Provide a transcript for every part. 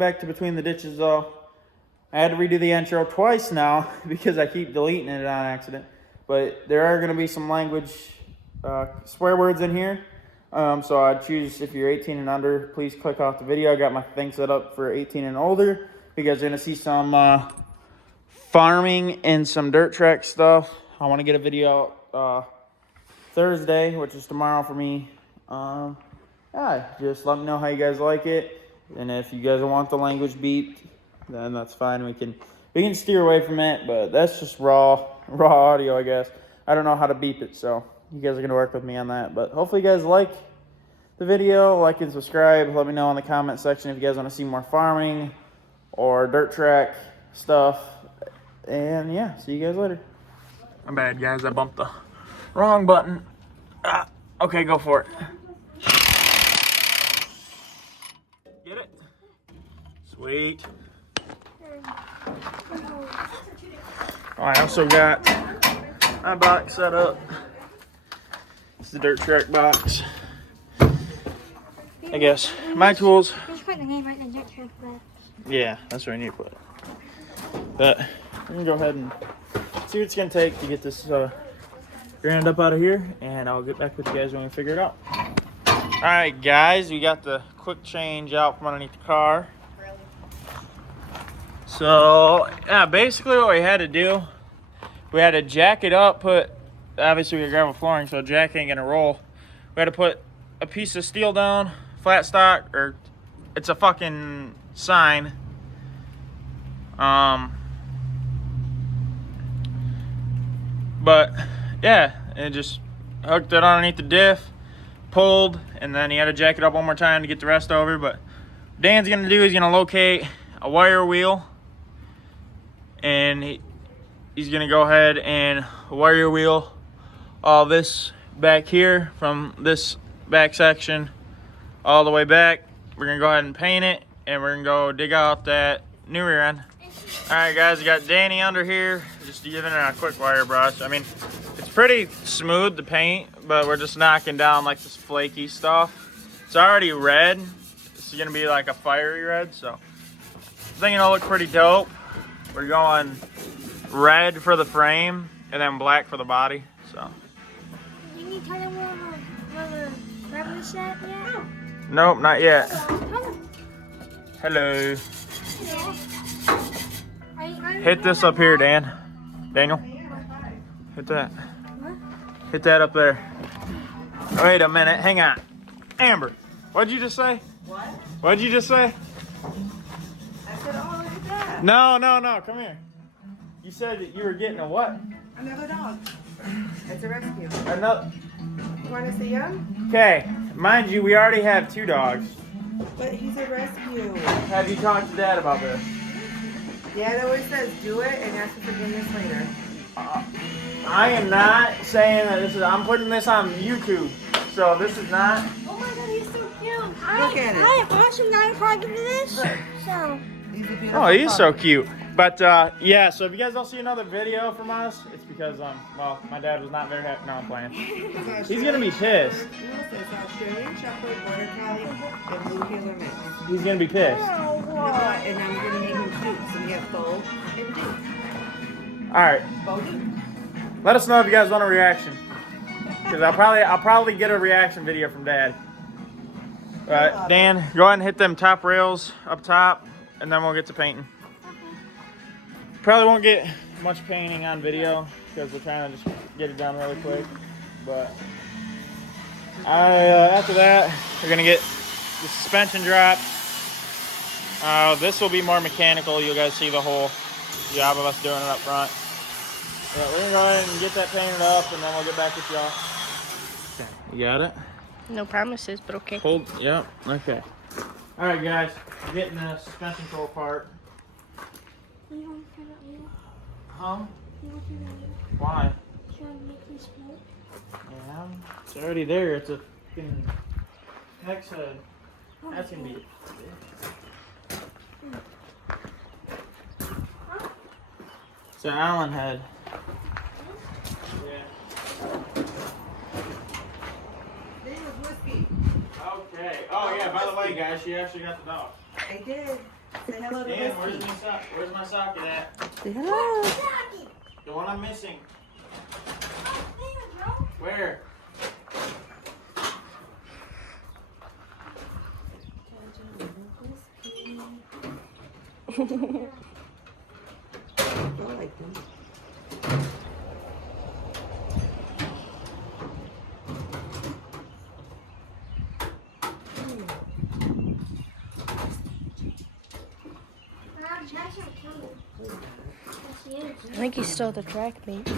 back to Between the Ditches though. I had to redo the intro twice now because I keep deleting it on accident. But there are going to be some language, swear words in here. So I'd choose, if you're 18 and under, please click off the video. I got my thing set up for 18 and older. You guys are going to see some farming and some dirt track stuff. I want to get a video out Thursday, which is tomorrow for me. Yeah, just let me know how you guys like it. And if you guys want the language beeped, then that's fine. We can steer away from it, but that's just raw audio, I guess. I don't know how to beep it, so you guys are gonna work with me on that. But hopefully you guys like the video, like and subscribe. Let me know in the comment section if you guys want to see more farming or dirt track stuff. And yeah, see you guys later. My bad, guys. I bumped the wrong button. Okay, go for it. Get it? Sweet. I also got my box set up. It's the dirt track box. I guess my tools. Just put the name right in the dirt track box. Yeah, that's where I need to put it. But we're gonna go ahead and see what it's gonna take to get this ground up out of here, and I'll get back with you guys when we figure it out. All right, guys, we got the quick change out from underneath the car. So yeah, basically what we had to do, we had to jack it up, obviously we got gravel flooring, so jack ain't gonna roll. We had to put a piece of steel down, flat stock, or it's a fucking sign. But yeah, it just hooked it underneath the diff, pulled, and then he had to jack it up one more time to get the rest over. But what Dan's gonna do is gonna locate a wire wheel, and he's gonna go ahead and wire wheel all this back here from this back section all the way back. We're gonna go ahead and paint it, and we're gonna go dig out that new rear end. All right, guys, we got Danny under here, just giving it a quick wire brush. I mean, it's pretty smooth, the paint, but we're just knocking down like this flaky stuff. It's already red. This is gonna be like a fiery red, so I think it'll look pretty dope. We're going red for the frame and then black for the body, so. You need to tell them where the rubber set yet? Nope, not yet. Hello. Hit this up here, Dan. Daniel. Hit that. What? Hit that up there. Wait a minute, hang on. Amber, what'd you just say? What? What'd you just say? I said, oh, look at that. No, come here. You said that you were getting a what? Another dog. It's a rescue. Another. You want to see him? Okay, mind you, we already have 2 dogs. But he's a rescue. Have you talked to Dad about this? Dad always says, do it and ask for forgiveness later. I am not saying that this is, I'm putting this on YouTube, so this is not. Oh my god, he's so cute. Look at it. I am awesome now part of this. Look. So, He's a beautiful Oh, he's so puppy. cute. But yeah, so if you guys don't see another video from us, it's because well, my dad was not very happy. No, I'm playing. It's He's gonna be pissed. It's Australian Shepherd, Border Collie, and Blue Heeler mix. He's gonna be pissed. oh, You know what? And I'm going to name him Duke. So we have Bo and Duke. All right, Bo Duke. let us know if you guys want a reaction, because I'll probably get a reaction video from Dad. Dan, go ahead and hit them top rails up top, and then we'll get to painting. Probably won't get much painting on video because we're trying to just get it done really quick. But after that, we're gonna get the suspension dropped. This will be more mechanical. You guys see the whole job of us doing it up front. Yeah, we're gonna go ahead and get that painted up, and then we'll get back with y'all. Okay, you got it? no promises, but okay. Hold. Yep. Okay. All right, guys. Getting the suspension control part. You want to turn it on? Huh? You want to turn it on? Why? You want to make this smoke? Yeah, it's already there. It's a fucking hex head. That's gonna be. It's an Allen head. Yeah. Name was Whiskey. Okay. Oh yeah. By the way, guys, she actually got the dog. I did. Say hello to Dan, where's Whiskey. where's my socket at? Say hello. The one I'm missing. Oh, there, bro. Where? I like them. Jack's not coming. Yes, he is. I think he's still at the track meet.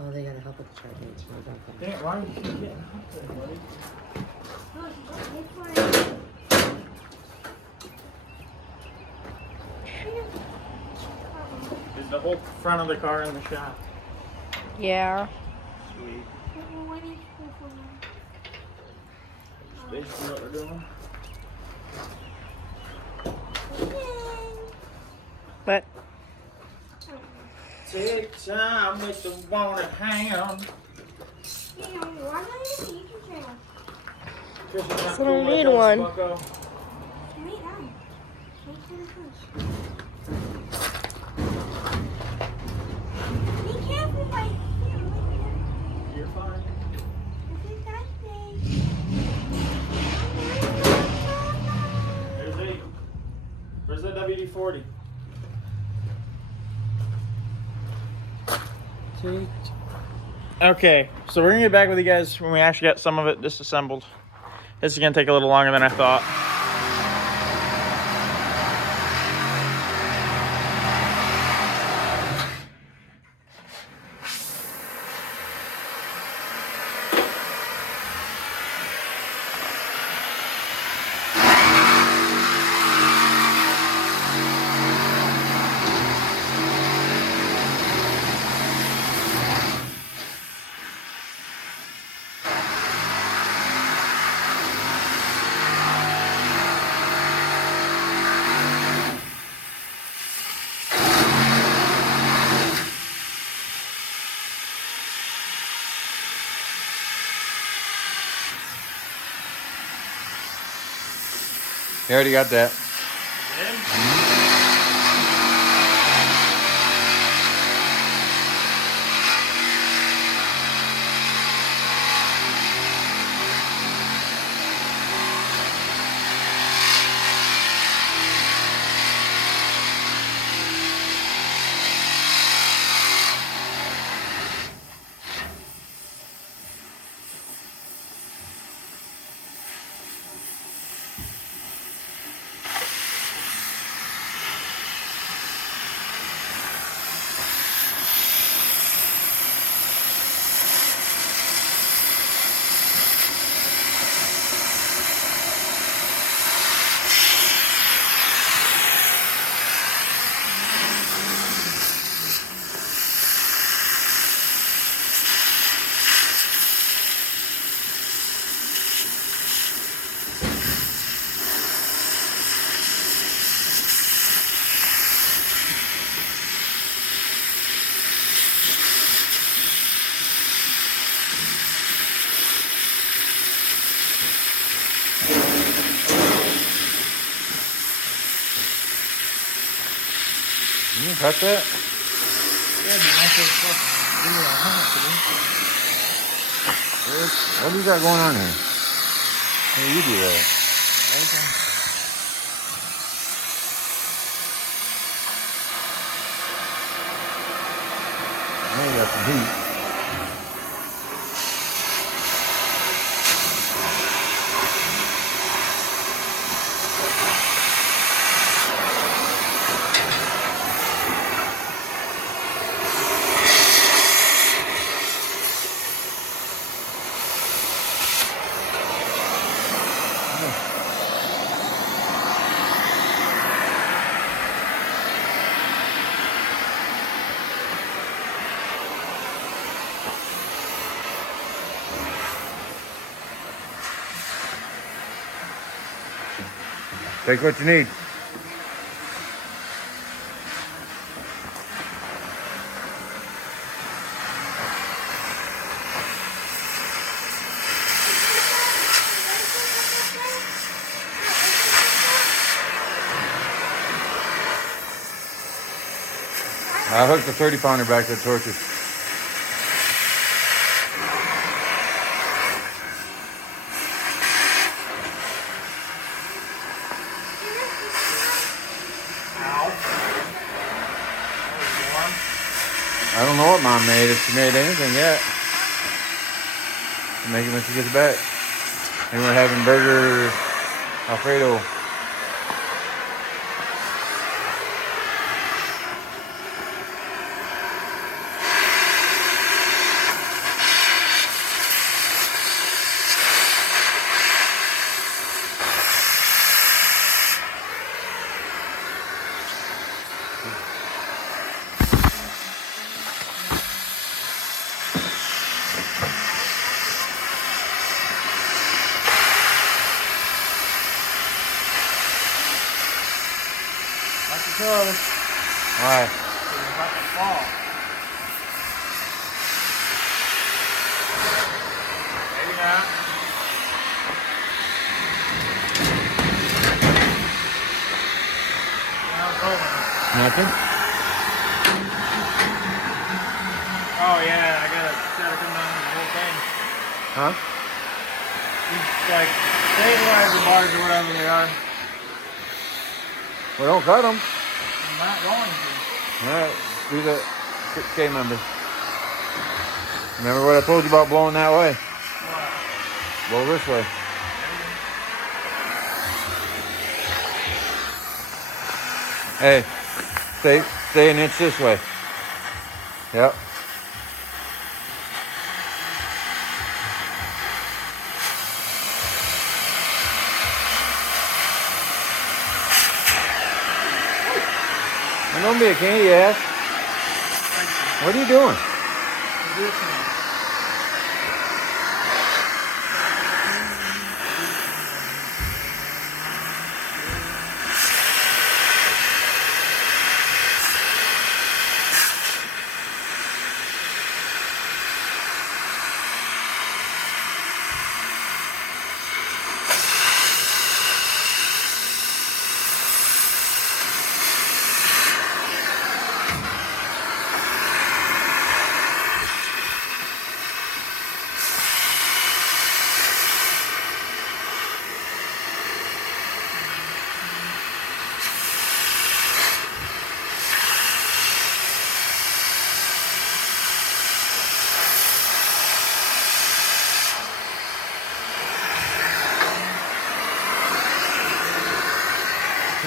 Oh, they gotta help with the track meets. No, don't come. Dan, why are you getting up there, buddy? Oh, he's wait for it. Is the whole front of the car in the shop? Yeah. Sweet. We're waiting for him. They see what we're doing. But Take time with the one at hand. You know, why not use the YouTube channel? Chris is not So I don't cool with need us, one. bucko. Wait, on. Wait for the push. Be careful, Mike. You're fine. Look at that thing. There's 8. Where's that WD-40? Okay, so we're gonna get back with you guys when we actually got some of it disassembled. This is gonna take a little longer than I thought. You already got that. You can cut that? What do you got going on here? Hey, you do that. Now you got some heat. Take what you need. I hooked the 30 pounder back to the torches. I don't know what Mom made, if she made anything yet. She'll make it when she gets back. And we're having burger Alfredo. Why? It's about to fall. Maybe not. Nothing? Oh yeah, I gotta come down the whole thing. Huh? It's like stabilizer bars or whatever they are. Well, don't cut them. I'm not going to. Alright, do the 6K member. Remember what I told you about blowing that way? What? Blow this way. Hey, stay an inch this way. Yep. And don't be a candy ass. What are you doing?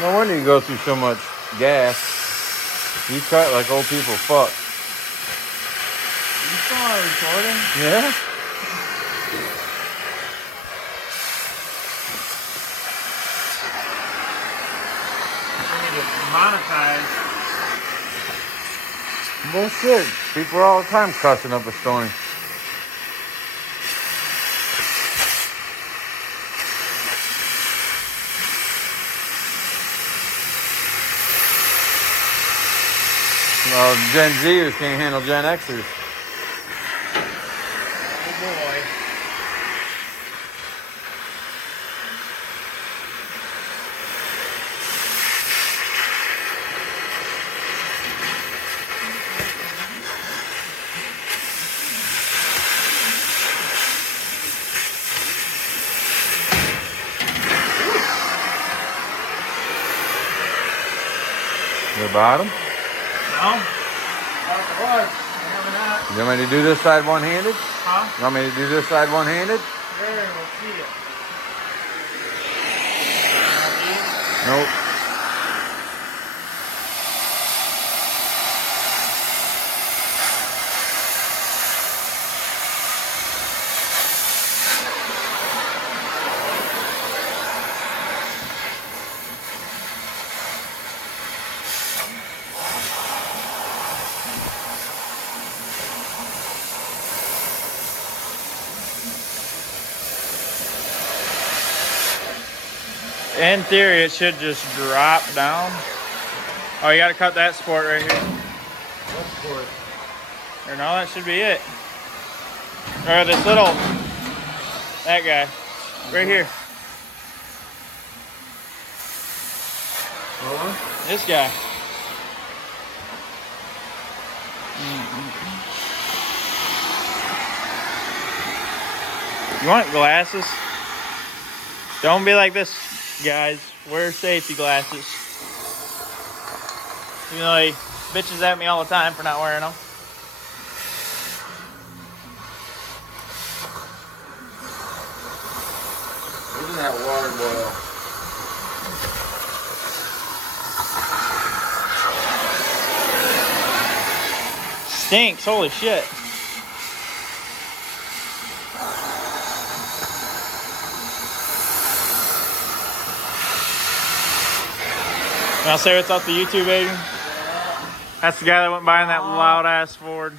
No wonder you go through so much gas. You cut like old people fuck. You still are recording? Yeah? I need to monetize. Bullshit. People are all the time cussing up a storm. Well, Gen Zers can't handle Gen Xers. Oh boy. The bottom? No? Thought it was. Never not. You want me to do this side one-handed? Huh? You want me to do this side one-handed? There, we'll see it. Nope. In theory, it should just drop down. Oh, you gotta cut that support right here. What sport? Or no, that should be it. Or this little, that guy, right here. This guy. You want glasses? Don't be like this, guys. Wear safety glasses. You know, he bitches at me all the time for not wearing them. Isn't that water boil? Stinks, holy shit. And I'll say what's up to YouTube, Adrian. That's the guy that went by in that loud ass Ford.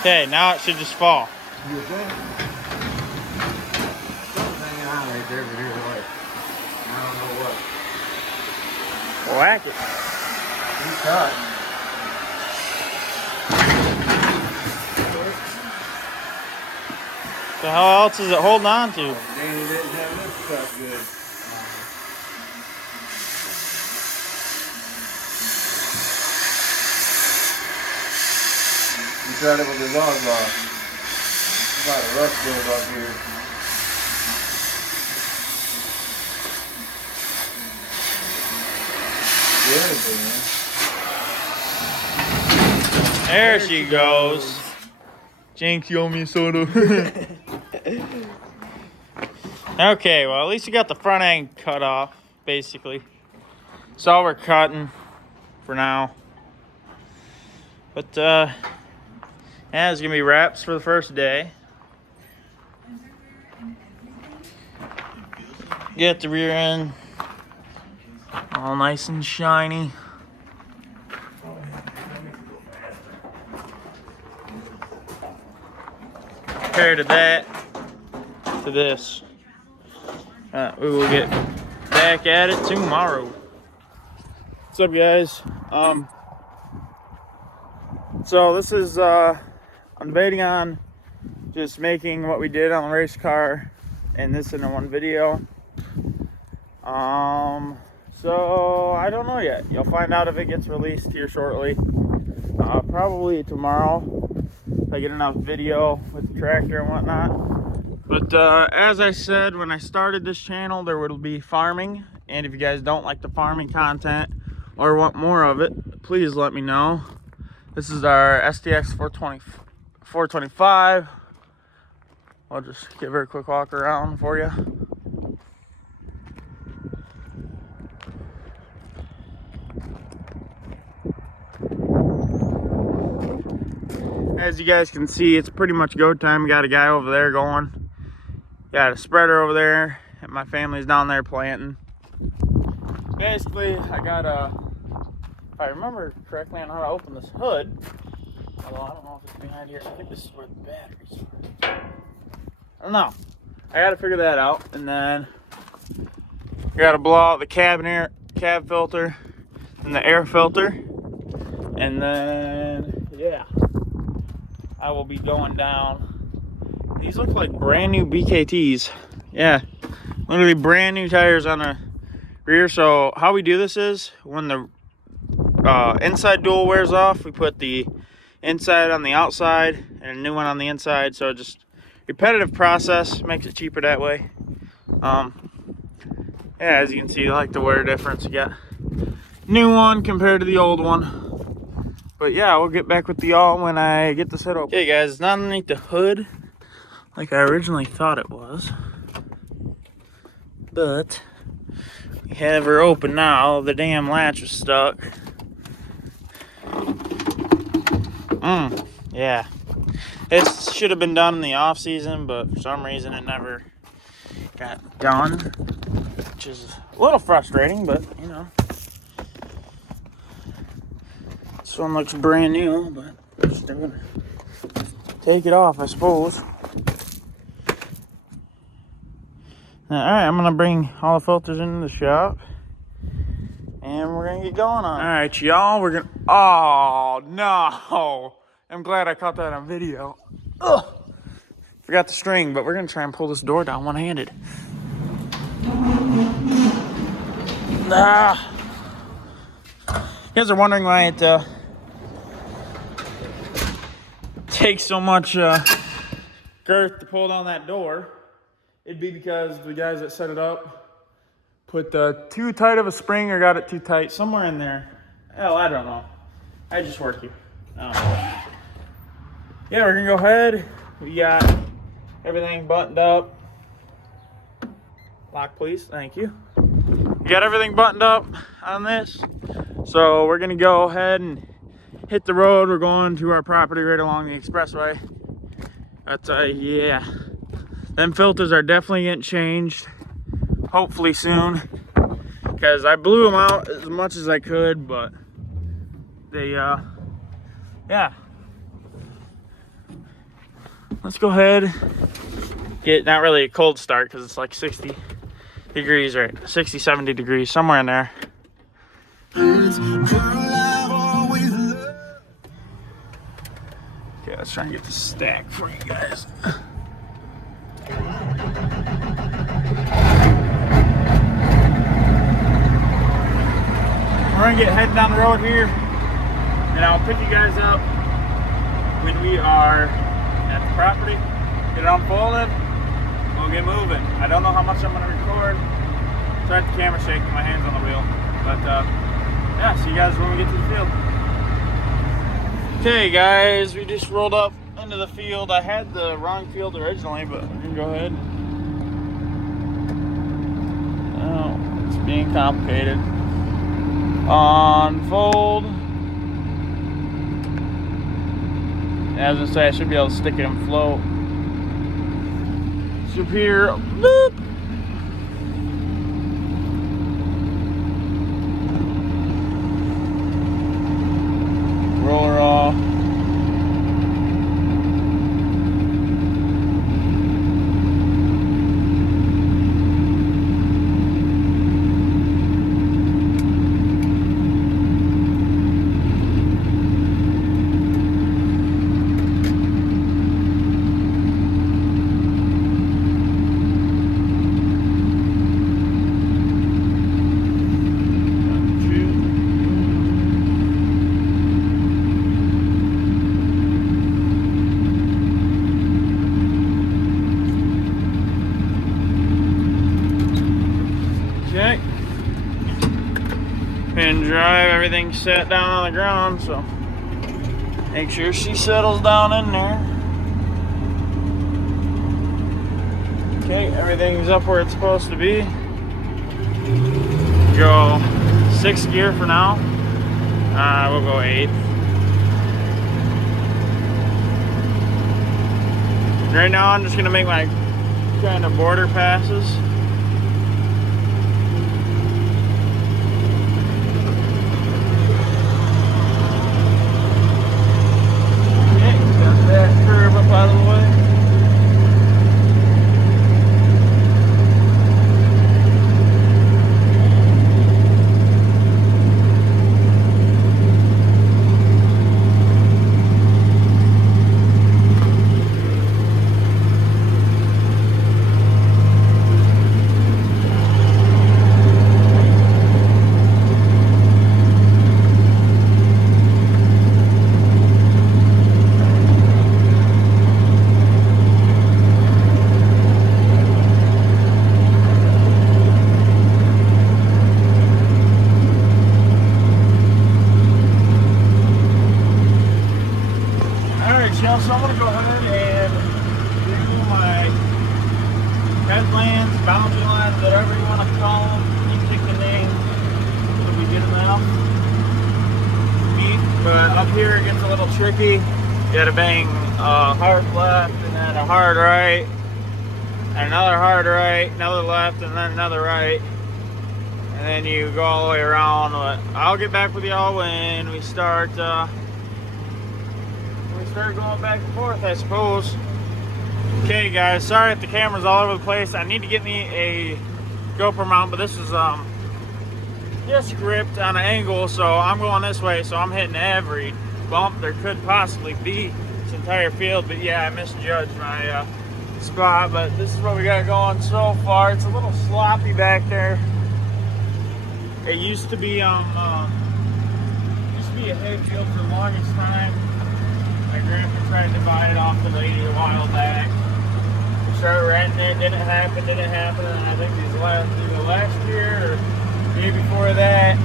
Okay, now it should just fall. You think? Something's hanging on right there, but here's what. I don't know what. Whack it. He's cut. So how else is it holding on to? Danny didn't have this cut good. He tried it with his arms off. A lot of rust build up here. The other thing, man. There she goes. Jinx, you owe me a soda. Okay, well, at least you got the front end cut off, basically. That's all we're cutting for now. But, yeah, it's gonna be wraps for the first day. Get the rear end all nice and shiny. Compared to that, to this. We will get back at it tomorrow. What's up, guys? So this is I'm debating on just making what we did on the race car and this in one video. So I don't know yet. You'll find out if it gets released here shortly. Probably tomorrow if I get enough video with the tractor and whatnot. But as I said when I started this channel, there will be farming, and if you guys don't like the farming content or want more of it, please let me know. This is our STX 425. I'll just give her a quick walk around for you. As you guys can see, it's pretty much go time. Got a guy over there going. Got a spreader over there, and my family's down there planting. Basically, I got a, if I remember correctly on how to open this hood, although I don't know if it's behind here. I think this is where the batteries are. I don't know. I gotta figure that out, and then I gotta blow out the cab filter and the air filter, and then yeah, I will be going down. These look like brand new BKTs. Yeah, literally brand new tires on the rear. So how we do this is when the inside dual wears off, we put the inside on the outside and a new one on the inside. So just repetitive process, makes it cheaper that way. Yeah, as you can see, I like the wear difference. You got new one compared to the old one. But yeah, we'll get back with y'all when I get this hood open. Okay guys, it's not underneath the hood like I originally thought it was, but we have her open now. The damn latch was stuck. Yeah, it should have been done in the off season, but for some reason it never got done, which is a little frustrating, but you know, this one looks brand new, but we're just gonna take it off, I suppose. Alright, I'm gonna bring all the filters into the shop and we're gonna get going on. Alright, y'all, we're gonna, oh no, I'm glad I caught that on video. Ugh. Forgot the string, but we're gonna try and pull this door down one-handed. You guys are wondering why it takes so much girth to pull down that door. It'd be because the guys that set it up put too tight of a spring or got it too tight somewhere in there. Hell, I don't know. I just work here. Yeah, we're gonna go ahead. We got everything buttoned up. Lock, please. Thank you. We got everything buttoned up on this. So we're gonna go ahead and hit the road. We're going to our property right along the expressway. But yeah, them filters are definitely getting changed. Hopefully soon, because I blew them out as much as I could, but they yeah. Let's go ahead. Get not really a cold start because it's like 60 degrees, right? 60, 70 degrees, somewhere in there. Okay, let's try and get this stack for you guys. We're gonna get heading down the road here, and I'll pick you guys up when we are at the property. Get it unfolded. We'll get moving. I don't know how much I'm gonna record. Sorry if the camera's shaking, my hand's on the wheel. But yeah, see you guys when we get to the field. Okay guys, we just rolled up into the field. I had the wrong field originally, but we can go ahead. Oh, it's being complicated. Unfold. As I say, I should be able to stick it and float. Up here, boop. Roller off. Okay. Pin drive, everything's set down on the ground, so make sure she settles down in there. Okay, everything's up where it's supposed to be. Go 6th gear for now. We'll go 8th. Right now I'm just gonna make my kind of border passes. Curve up out of the way. So I'm gonna go ahead and do my headlands, boundary lines, whatever you want to call them. You pick the name so we get them out. But up here it gets a little tricky. You gotta bang a hard left and then a hard right, and another hard right, another left, and then another right. And then you go all the way around. But I'll get back with y'all when we start going back and forth, I suppose. Okay guys, sorry if the camera's all over the place. I need to get me a GoPro mount, but this is just gripped on an angle, so I'm going this way, so I'm hitting every bump there could possibly be this entire field. But yeah, I misjudged my spot, but this is what we got going so far. It's a little sloppy back there. It used to be a hay field for the longest time. My grandpa tried to buy it off the lady a while back. We started renting it, didn't happen, and I think either last year or the year before that,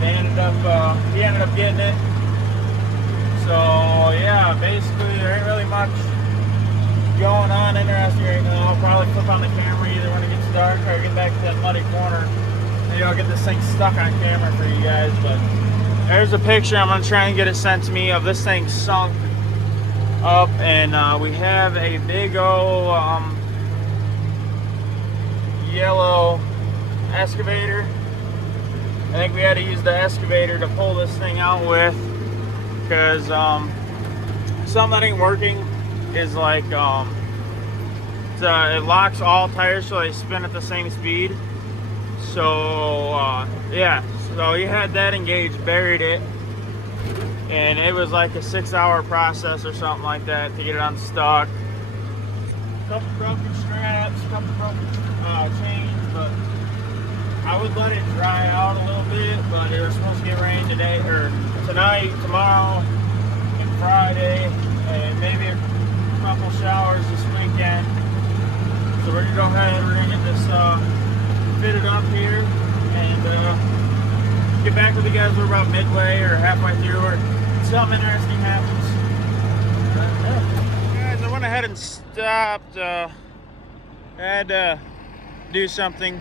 he ended up getting it. So yeah, basically there ain't really much going on interesting right now. I'll probably flip on the camera either when it gets dark or get back to that muddy corner. Maybe I'll get this thing stuck on camera for you guys, but there's a picture. I'm gonna try and get it sent to me of this thing sunk up, and we have a big old yellow excavator. I think we had to use the excavator to pull this thing out with, because something that ain't working is like it locks all tires so they spin at the same speed. So yeah, so he had that engaged, buried it, and it was like a 6-hour process or something like that to get it unstuck. Couple broken straps, couple broken chains, but I would let it dry out a little bit. But it was supposed to get rain today, or tonight, tomorrow, and Friday, and maybe a couple showers this weekend. So we're gonna go ahead, we're gonna get this fitted up here and get back with you guys. We're about midway or halfway through, or something interesting happens. Guys, I went ahead and stopped. I had to do something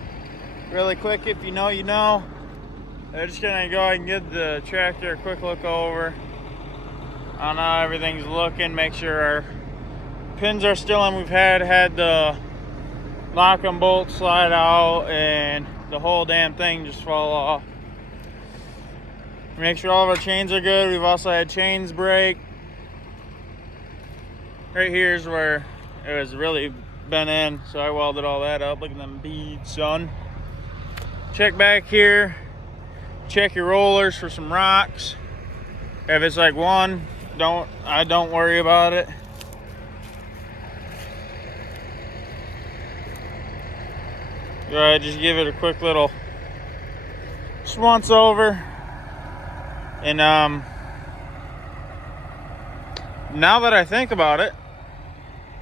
really quick. If you know, you know. I'm just gonna go ahead and give the tractor a quick look over on how everything's looking, make sure our pins are still in. We've had the lock and bolt slide out and the whole damn thing just fall off. Make sure all of our chains are good. We've also had chains break. Right here is where it was really bent in, so I welded all that up. Look at them beads, son. Check back here. Check your rollers for some rocks. If it's like one, don't worry about it. Go ahead, just give it a quick little once over. And now that I think about it,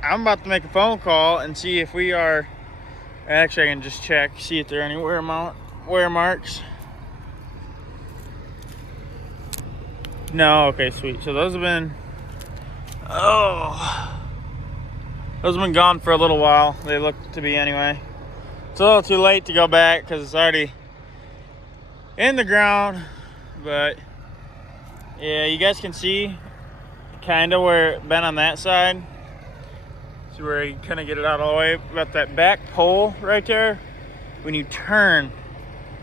I'm about to make a phone call and see if we are. Actually, I can just check, see if there are any wear marks. No, okay, sweet. So those have been gone for a little while. They look to be anyway. It's a little too late to go back because it's already in the ground, but yeah, you guys can see kind of where it bent on that side. See where you couldn't get it out all the way. About that back pole right there, when you turn,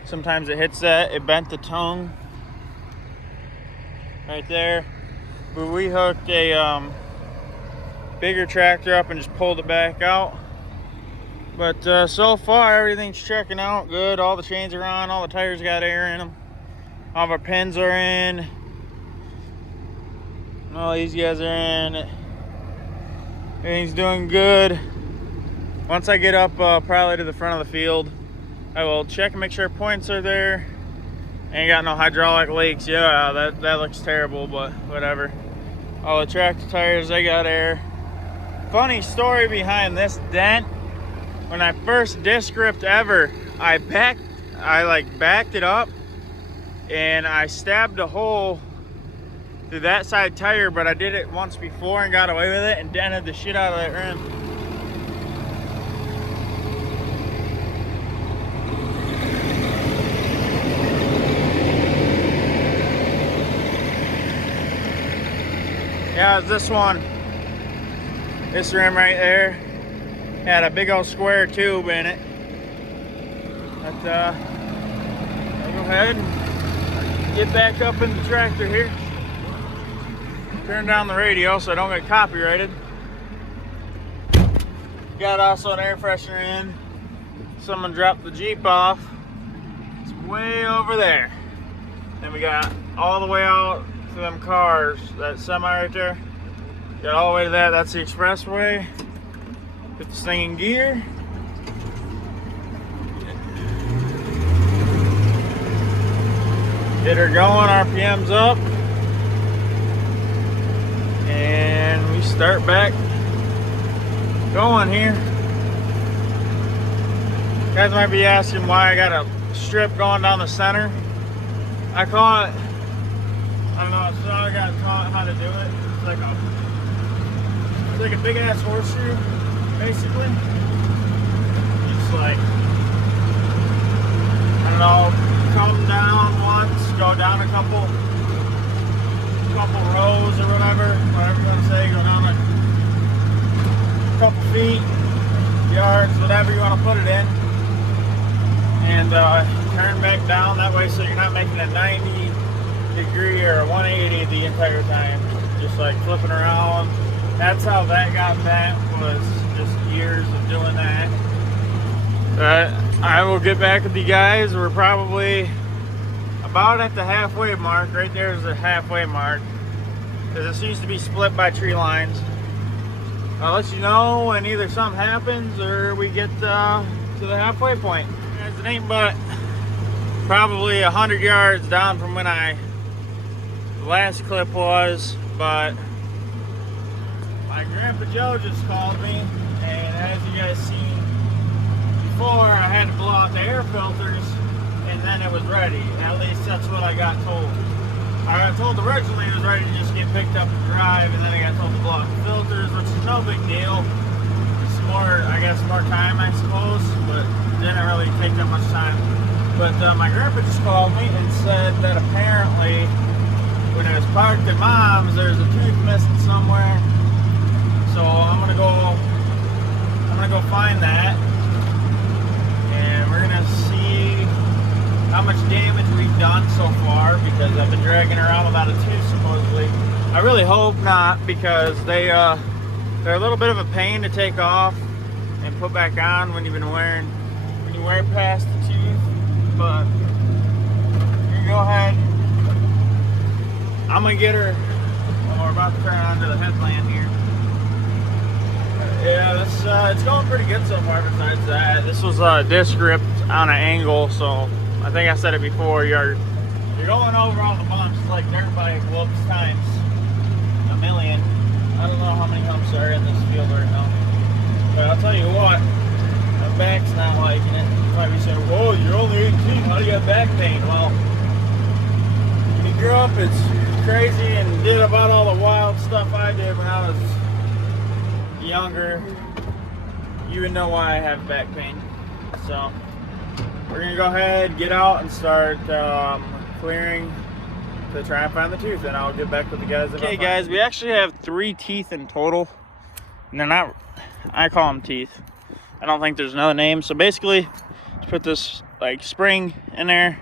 sometimes it hits that. It bent the tongue right there. But we hooked a bigger tractor up and just pulled it back out. But so far everything's checking out good. All the chains are on, all the tires got air in them, all of our pins are in, all these guys are in. Everything's doing good. Once I get up probably to the front of the field, I will check and make sure points are there. Ain't got no hydraulic leaks. Yeah, that looks terrible, but whatever. All the tractor tires, they got air. Funny story behind this dent. When I first disc gripped ever, I backed it up and I stabbed a hole through that side tire, but I did it once before and got away with it and dented the shit out of that rim. Yeah, it's this one. This rim right there had a big old square tube in it. But I'll go ahead and get back up in the tractor here. Turn down the radio so I don't get copyrighted. Got also an air freshener in. Someone dropped the Jeep off. It's way over there. Then we got all the way out to them cars. That semi right there. Got all the way to that. That's the expressway. Put this thing in gear. Get her going, RPM's up. And we start back going here. You guys might be asking why I got a strip going down the center. I call it, I don't know, so I got taught how to do it. It's like a big ass horseshoe, basically. Just like, I don't know, come down once, go down a couple rows or whatever you want to say, go down like a couple feet, yards, whatever you want to put it in, and turn back down that way so you're not making a 90 degree or a 180 the entire time, just like flipping around. That's how that got bent, was just years of doing that. I will get back with you guys. We're probably about at the halfway mark. Right there is the halfway mark, because it seems to be split by tree lines. I'll let you know when either something happens or we get to the halfway point. Guys, it ain't but probably 100 yards down from when the last clip was, but my Grandpa Joe just called me, and as you guys seen before, I had to blow out the air filters, and then it was ready. At least that's what I got told. I got told originally it was ready to just get picked up and drive, and then I got told to blow out the filters, which is no big deal. It's more, I guess, more time, I suppose, but it didn't really take that much time. But my grandpa just called me and said that apparently when I was parked at Mom's, there's a tooth missing somewhere. So I'm gonna go find that, and we're gonna see how much damage we've done so far, because I've been dragging around without a tooth supposedly. I really hope not, because they're a little bit of a pain to take off and put back on when you wear past the tooth. But you go ahead. I'm gonna get her. Well, we're about to turn onto the headland here. Yeah, it's going pretty good so far. Besides that, this was disc ripped on an angle, so I think I said it before. You're going over all the bumps like dirt bike whoops times a million. I don't know how many humps are in this field right now, but I'll tell you what, my back's not liking it. You might be saying, "Whoa, you're only 18. How do you have back pain?" Well, when you grow up, it's crazy and did about all the wild stuff I did when I was younger, you would know why I have back pain. So we're gonna go ahead, get out, and start clearing to try and find the tooth, and I'll get back with the guys. Okay, guys, we actually have 3 teeth in total, and they're not. I call them teeth. I don't think there's another name. So basically, just put this like spring in there,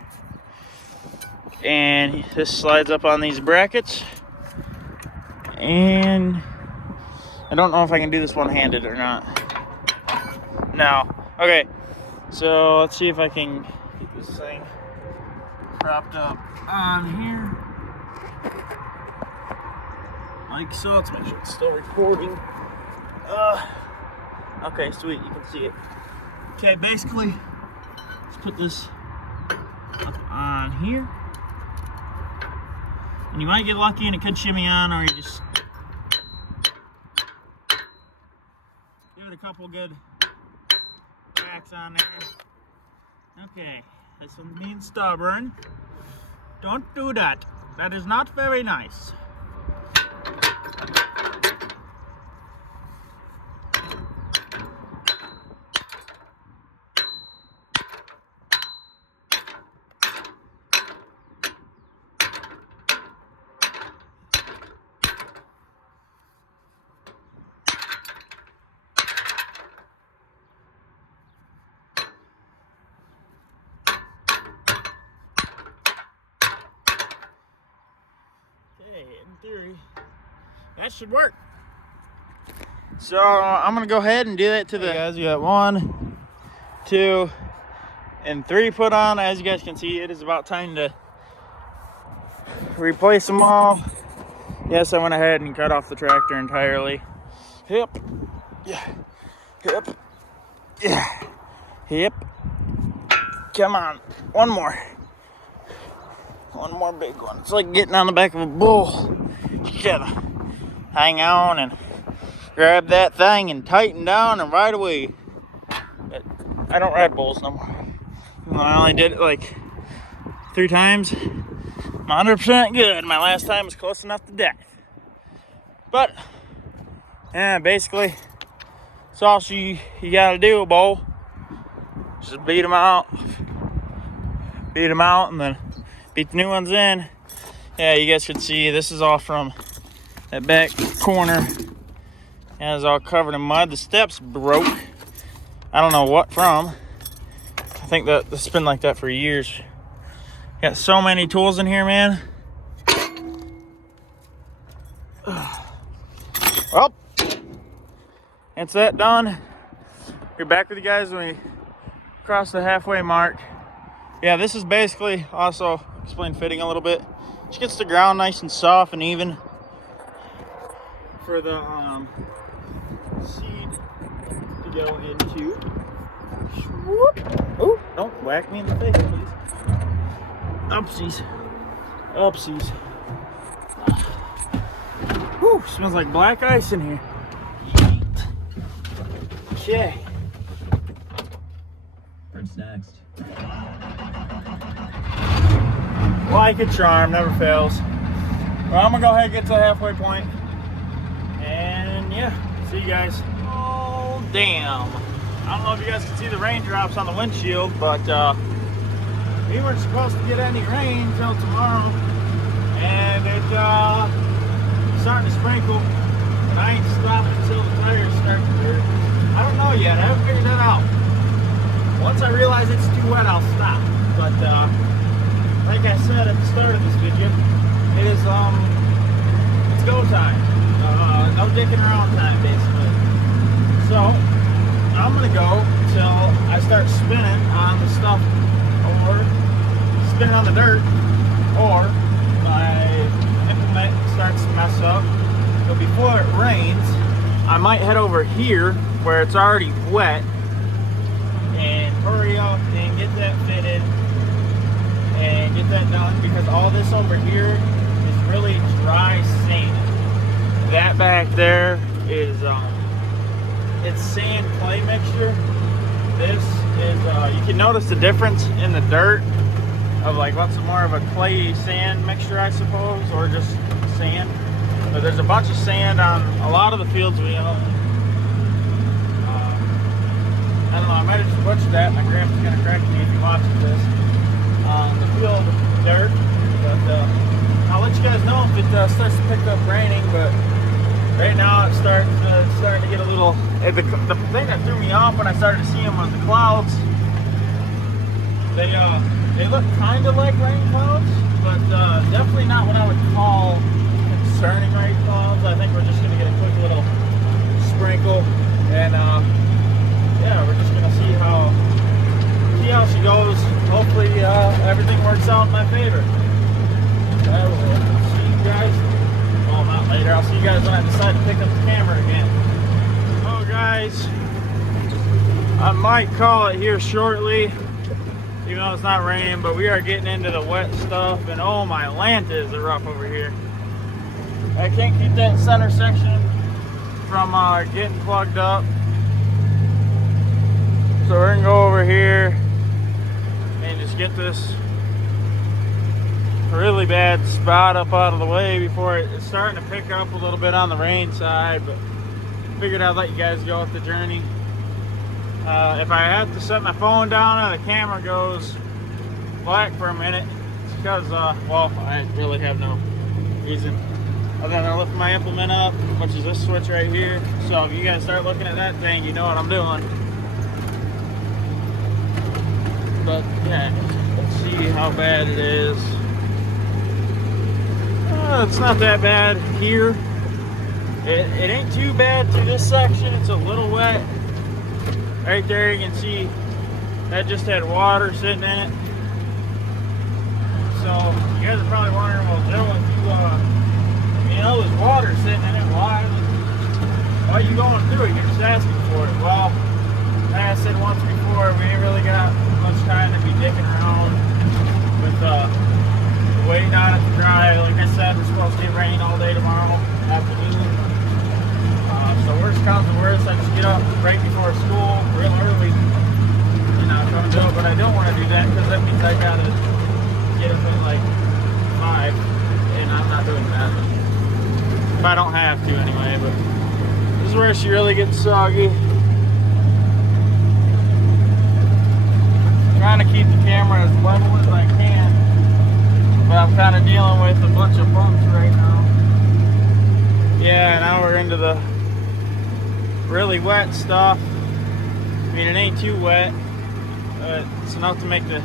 and this slides up on these brackets, and I don't know if I can do this one-handed or not. No. Okay. So let's see if I can get this thing propped up on here. Like so. Let's make sure it's still recording. Okay, sweet. You can see it. Okay, basically, let's put this up on here. And you might get lucky and it could shimmy on, or you just give it a couple good whacks on there. Okay, this one's being stubborn. Don't do that. That is not very nice. In theory, that should work. So I'm gonna go ahead and do that to the guys. You got 1, 2, and 3 put on. As you guys can see, it is about time to replace them all. Yes, I went ahead and cut off the tractor entirely. Hip, yeah, hip, yeah, hip. Come on, one more. One more big one. It's like getting on the back of a bull. You gotta hang on and grab that thing and tighten down and ride away. But I don't ride bulls no more. I only did it like 3 times. I'm 100% good. My last time was close enough to death. But, yeah, basically, that's all you gotta do, a bull. Just beat them out. Beat them out and then beat the new ones in. Yeah, you guys could see this is all from that back corner. And it's all covered in mud. The steps broke. I don't know what from. I think that it's been like that for years. Got so many tools in here, man. Well, that's that done. We're back with you guys when we cross the halfway mark. Yeah, this is basically also explain fitting a little bit. Just gets the ground nice and soft and even for the seed to go into. Whoop. Oh, don't whack me in the face, please. Upsies. Upsies. Whew, smells like black ice in here. Okay. What's next? Like a charm, never fails. Well, I'm gonna go ahead and get to the halfway point. And yeah, see you guys. Oh, damn. I don't know if you guys can see the raindrops on the windshield, but we weren't supposed to get any rain until tomorrow. And it's starting to sprinkle. And I ain't stopping until the tires start to hurt. I don't know yet. I haven't figured that out. Once I realize it's too wet, I'll stop. But like I said at the start of this video, it is it's go time. No dicking around time, basically. So I'm gonna go till I start spinning on the stuff, or spinning on the dirt, or my implement starts to mess up. But before it rains, I might head over here where it's already wet and hurry up and get that fitted and get that done, because all this over here is really dry sand. That back there is it's sand clay mixture. This is you can notice the difference in the dirt of like what's more of a clay sand mixture, I suppose, or just sand. But there's a bunch of sand on a lot of the fields we own. I don't know, I might have just butchered that. My grandpa's gonna correct me if he watches this. The field dirt, but I'll let you guys know if it starts to pick up raining. But right now it's starting to get a little. The thing that threw me off when I started to see them was the clouds. They look kind of like rain clouds, but definitely not what I would call concerning rain clouds. I think we're just gonna get a quick little sprinkle, and yeah, we're just gonna see how she goes. Hopefully everything works out in my favor. I will see you guys. Well, not later. I'll see you guys when I decide to pick up the camera again. Oh, guys, I might call it here shortly, even though it's not raining. But we are getting into the wet stuff, and oh my Lanta, is it rough over here. I can't keep that center section from getting plugged up. So we're gonna go over here and just get this really bad spot up out of the way before it's starting to pick up a little bit on the rain side. But figured I'd let you guys go with the journey. If I have to set my phone down and the camera goes black for a minute, it's because well, I really have no reason other than I lift my implement up, which is this switch right here. So if you guys start looking at that thing, you know what I'm doing. But yeah, let's see how bad it is. It's not that bad here. It ain't too bad through this section. It's a little wet. Right there you can see that just had water sitting in it. So you guys are probably wondering, well, Joe, if you know there's water sitting in it, why are you going through it? You're just asking for it. Well, like I said once before, we ain't really got much time to be dicking around with waiting on it to dry. Like I said, we're supposed to get rain all day tomorrow afternoon. So worst comes to worst, I just get up right before school, real early, and I'll come do it. But I don't want to do that because that means I gotta get up at like 5, and I'm not doing that. If I don't have to anyway, but this is where she really gets soggy. Trying to keep the camera as level as I can, but I'm kind of dealing with a bunch of bumps right now. Yeah, now we're into the really wet stuff. I mean, it ain't too wet, but it's enough to make the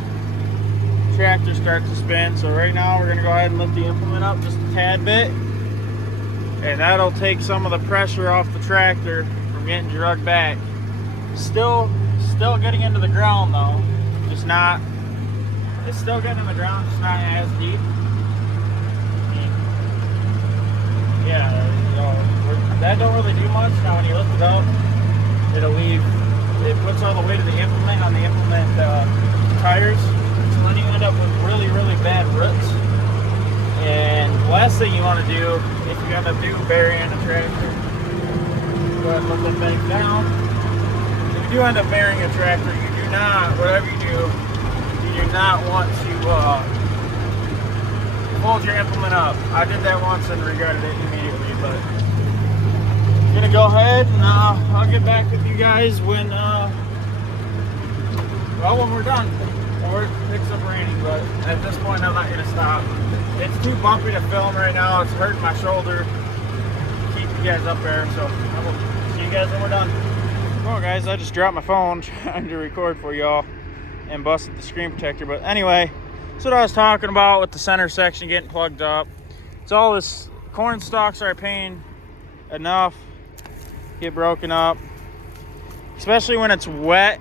tractor start to spin. So right now we're gonna go ahead and lift the implement up just a tad bit, and that'll take some of the pressure off the tractor from getting dragged back. Still getting into the ground though. Just not, it's still getting in the ground, just not as deep. Yeah, you know, that don't really do much. Now when you lift it up, it'll leave, it puts all the weight of the implement on the implement tires. So then you end up with really, really bad roots. And the last thing you want to do, if you end up burying a tractor, go ahead and put that back down. If you do end up burying a tractor, you do not, whatever you do not want to fold your implement up. I did that once and regretted it immediately, but I'm gonna go ahead and I'll get back with you guys when we're done, or it picks up raining. But at this point I'm not gonna stop. It's too bumpy to film right now. It's hurting my shoulder. Keep you guys up there, so I will see you guys when we're done. Well guys, I just dropped my phone trying to record for y'all and busted the screen protector. But anyway, that's what I was talking about with the center section getting plugged up. It's all this corn stalks are a pain enough, get broken up, especially when it's wet.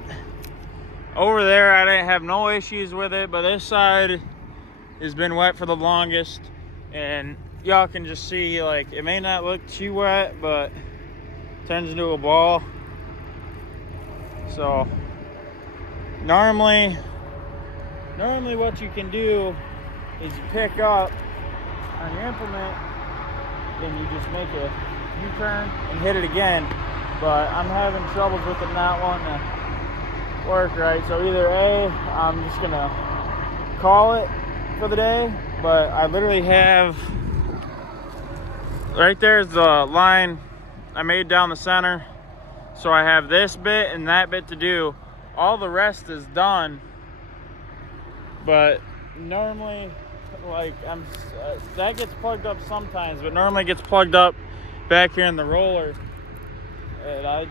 Over there I didn't have no issues with it, but this side has been wet for the longest, and y'all can just see, like, it may not look too wet, but it turns into a ball. So normally what you can do is you pick up on your implement and you just make a U-turn and hit it again. But I'm having troubles with it not wanting to work right. So either A, I'm just gonna call it for the day, but I literally have, right there's the line I made down the center. So I have this bit and that bit to do. All the rest is done, but normally, like, that gets plugged up sometimes, but normally it gets plugged up back here in the roller. And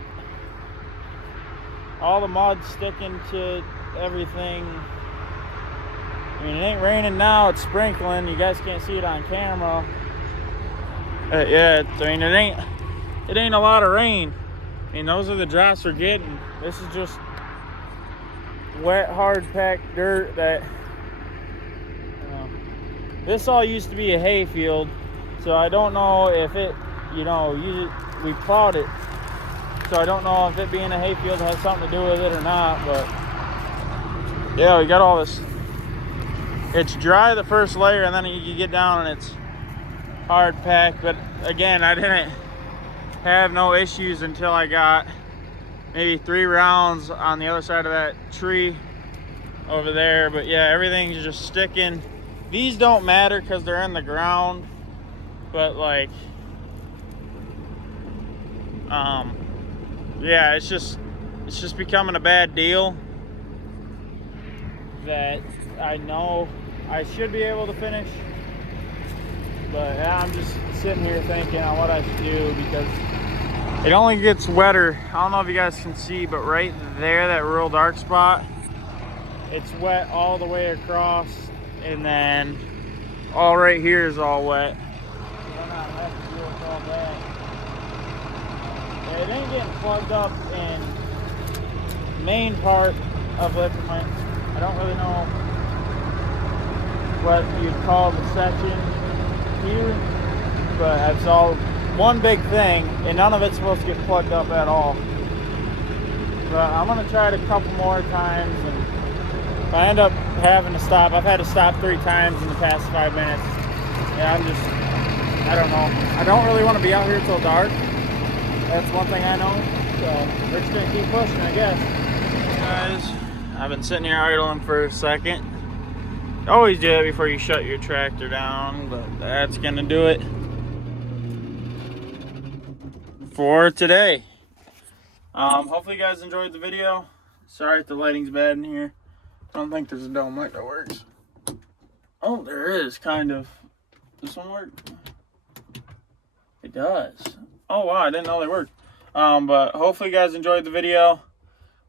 all the mud's sticking to everything. I mean, it ain't raining now, it's sprinkling. You guys can't see it on camera. Yeah, I mean, it ain't a lot of rain. I mean, those are the drops we're getting. This is just wet, hard packed dirt that, this all used to be a hay field, so I don't know if it, we plowed it, so I don't know if it being a hay field has something to do with it or not. But yeah, we got all this. It's dry the first layer, and then you get down and it's hard packed. But again, I didn't have no issues until I got maybe 3 rounds on the other side of that tree over there. But yeah, everything's just sticking. These don't matter because they're in the ground, but like, yeah, it's just becoming a bad deal that I know I should be able to finish. But yeah, I'm just sitting here thinking on what I should do, because it only gets wetter. I don't know if you guys can see, but right there, that real dark spot, it's wet all the way across, and then all right here is all wet. So I'm not having to deal with all that. It ain't getting plugged up in the main part of the implement. I don't really know what you'd call the section here, but it's all one big thing, and none of it's supposed to get plugged up at all. But I'm gonna try it a couple more times and if I end up having to stop, I've had to stop 3 times in the past 5 minutes. Yeah, I don't know. I don't really want to be out here till dark. That's one thing I know. So we're just gonna keep pushing, I guess. Guys, I've been sitting here idling for a second. Always do it before you shut your tractor down, but that's gonna do it for today. Hopefully you guys enjoyed the video. Sorry if the lighting's bad in here. I don't think there's a dome light that works. Oh, there is, kind of. Does this one work? It does. Oh wow, I didn't know they worked. But hopefully you guys enjoyed the video.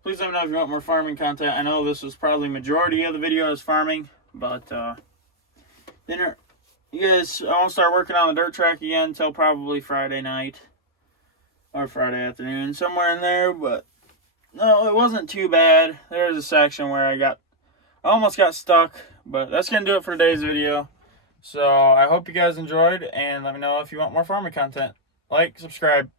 Please let me know if you want more farming content. I know this was probably majority of the video is farming, but then you guys, I won't start working on the dirt track again until probably Friday night or Friday afternoon, somewhere in there. But no, it wasn't too bad. There was a section where I almost got stuck, but that's gonna do it for today's video. So I hope you guys enjoyed, and let me know if you want more farming content. Like, subscribe.